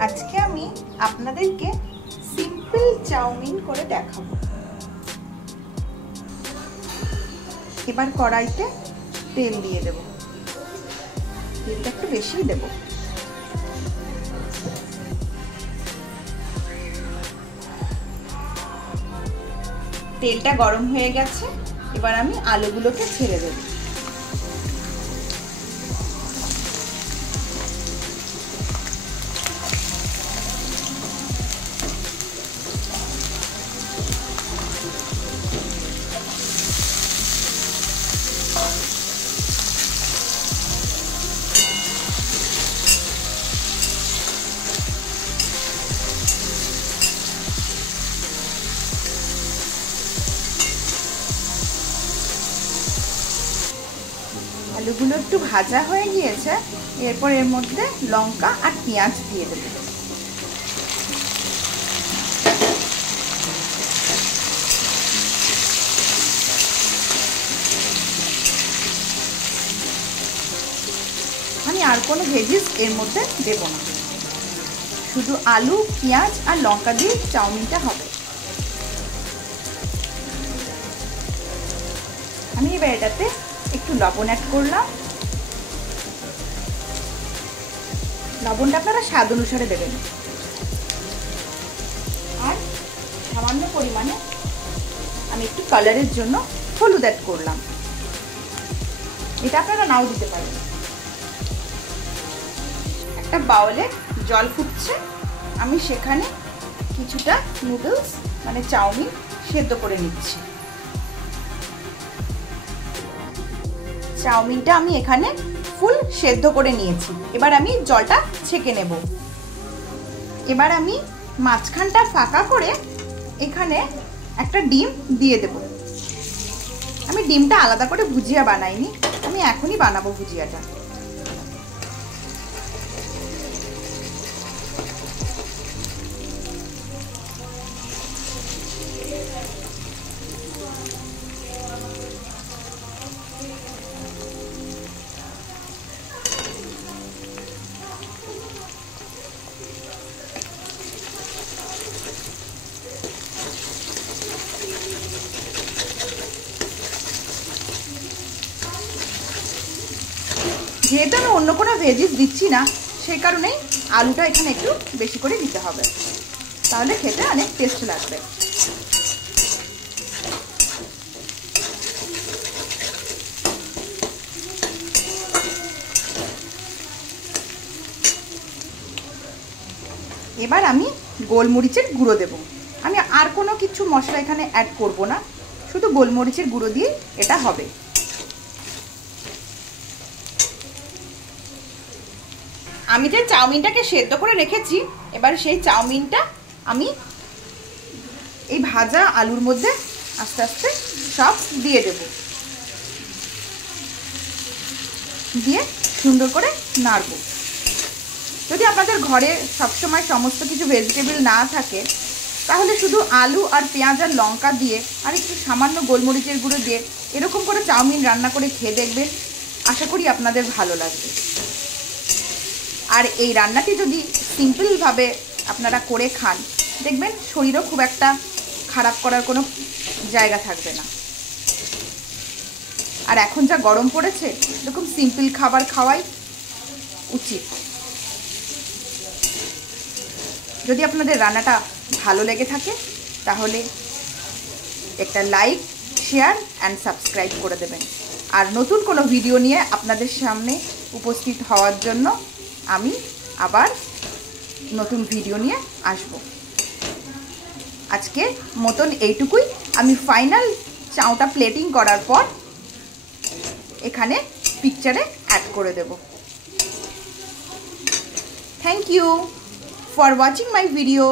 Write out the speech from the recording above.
আজকে আমি আপনাদেরকে সিম্পল চাউমিন করে দেখাবো। এবার কড়াইতে তেল দিয়ে দেব, তেলটা একটু বেশি দেব। তেলটা গরম হয়ে গেছে, এবার আমি আলুগুলোকে ছেড়ে দেব। আলুগুলো একটু ভাজা হয়ে গিয়েছে, এরপর এর মধ্যে লঙ্কা আর পেঁয়াজ দিয়ে দেব। আমি আর কোনো ভেজিস এর মধ্যে দেব না, শুধু আলু, পেঁয়াজ আর লঙ্কা দিয়ে চাউমিনটা হবে। আমি এবার এটাতে একটু লবণ অ্যাড করলাম। লবণটা আপনারা স্বাদ অনুসারে দেবেন। আর সামান্য পরিমাণে আমি একটু কালারের জন্য হলুদ অ্যাড করলাম, এটা আপনারা নাও দিতে পারেন। একটা বাউলে জল ফুটছে, আমি সেখানে কিছুটা নুডলস মানে চাউমিন সেদ্ধ করে নিচ্ছি। চাউমিনটা আমি এখানে ফুল সেদ্ধ করে নিয়েছি, এবার আমি জলটা ছেঁকে নেব। এবার আমি মাঝখানটা ফাঁকা করে এখানে একটা ডিম দিয়ে দেব। আমি ডিমটা আলাদা করে ভুজিয়া বানাইনি, আমি এখনই বানাবো ভুজিয়াটা। যেহেতু আমি অন্য কোনো ভেজিস দিচ্ছি না, সেই কারণেই আলুটা এখানে একটু বেশি করে দিতে হবে, তাহলে খেতে অনেক টেস্ট লাগবে। এবার আমি গোলমরিচের গুঁড়ো দেব। আমি আর কোনো কিছু মশলা এখানে অ্যাড করব না, শুধু গোলমরিচের গুঁড়ো দিয়ে এটা হবে। আমি যে চাউমিনটাকে সেদ্ধ করে রেখেছি, এবার সেই চাউমিনটা আমি এই ভাজা আলুর মধ্যে আস্তে আস্তে সব দিয়ে দেব, দিয়ে সুন্দর করে নাড়ব। যদি আপনাদের ঘরে সবসময় সমস্ত কিছু ভেজিটেবল না থাকে, তাহলে শুধু আলু আর পেঁয়াজ আর লঙ্কা দিয়ে আর একটু সামান্য গোলমরিচের গুঁড়ো দিয়ে এরকম করে চাউমিন রান্না করে খেয়ে দেখবেন, আশা করি আপনাদের ভালো লাগবে। আর এই রান্নাটি যদি সিম্পলভাবে আপনারা করে খান, দেখবেন শরীরও খুব একটা খারাপ করার কোনো জায়গা থাকবে না। আর এখন যা গরম পড়েছে, এরকম সিম্পল খাবার খাওয়াই উচিত। যদি আপনাদের রান্নাটা ভালো লেগে থাকে, তাহলে একটা লাইক, শেয়ার অ্যান্ড সাবস্ক্রাইব করে দেবেন। আর নতুন কোনো ভিডিও নিয়ে আপনাদের সামনে উপস্থিত হওয়ার জন্য আমি আবার নতুন ভিডিও নিয়ে আসব। আজকে মতন এইটুকুই। আমি ফাইনাল চাউটা প্লেটিং করার পর এখানে পিকচারে অ্যাড করে দেব। Thank you for watching my video.